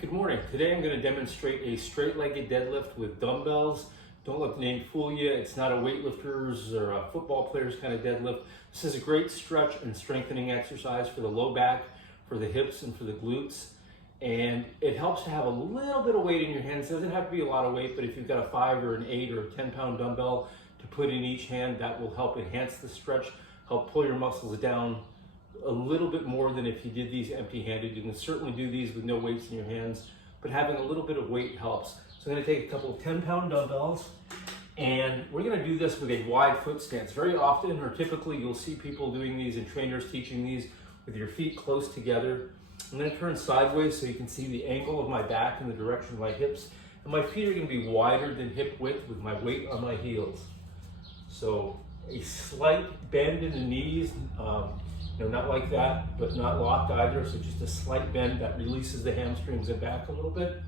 Good morning. Today I'm going to demonstrate a straight-legged deadlift with dumbbells. Don't let the name fool you. It's not a weightlifter's or a football player's kind of deadlift. This is a great stretch and strengthening exercise for the low back, for the hips, and for the glutes. And it helps to have a little bit of weight in your hands. It doesn't have to be a lot of weight, but if you've got a 5 or an 8 or a 10-pound dumbbell to put in each hand, that will help enhance the stretch, help pull your muscles down a little bit more than if you did these empty-handed. You can certainly do these with no weights in your hands, but having a little bit of weight helps. So I'm going to take a couple of 10-pound dumbbells, and we're going to do this with a wide foot stance. Very often, or typically, you'll see people doing these and trainers teaching these with your feet close together. I'm going to turn sideways so you can see the angle of my back and the direction of my hips, and my feet are going to be wider than hip width with my weight on my heels. So a slight bend in the knees, not like that, but not locked either, so just a slight bend that releases the hamstrings and back a little bit.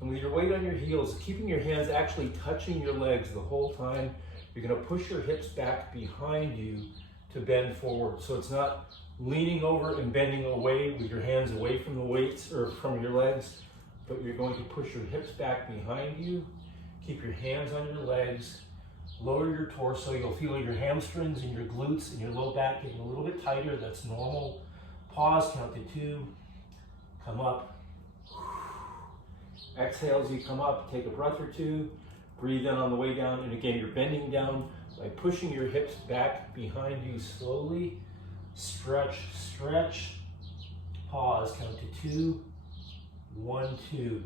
And with your weight on your heels, keeping your hands actually touching your legs the whole time, you're gonna push your hips back behind you to bend forward. So it's not leaning over and bending away with your hands away from the weights or from your legs, but you're going to push your hips back behind you, keep your hands on your legs, lower your torso. You'll feel your hamstrings and your glutes and your low back getting a little bit tighter. That's normal. Pause, count to 2, come up. Exhale as you come up, take a breath or 2, breathe in on the way down, and again, you're bending down by pushing your hips back behind you slowly. Stretch, stretch, pause, count to 2, 1, 2.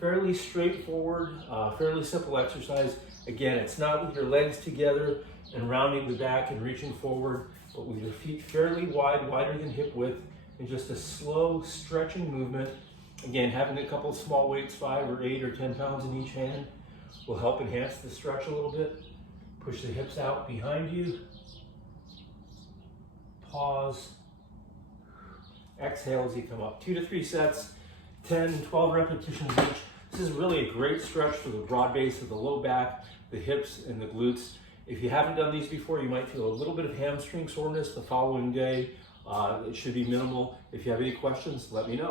Fairly straightforward, fairly simple exercise. Again, it's not with your legs together and rounding the back and reaching forward, but with your feet fairly wide, wider than hip width, and just a slow stretching movement. Again, having a couple of small weights, 5 or 8 or 10 pounds in each hand, will help enhance the stretch a little bit. Push the hips out behind you. Pause. Exhale as you come up. 2 to 3 sets, 10, 12 repetitions each. This is really a great stretch for the broad base of the low back, the hips, and the glutes. If you haven't done these before, you might feel a little bit of hamstring soreness the following day. It should be minimal. If you have any questions, let me know.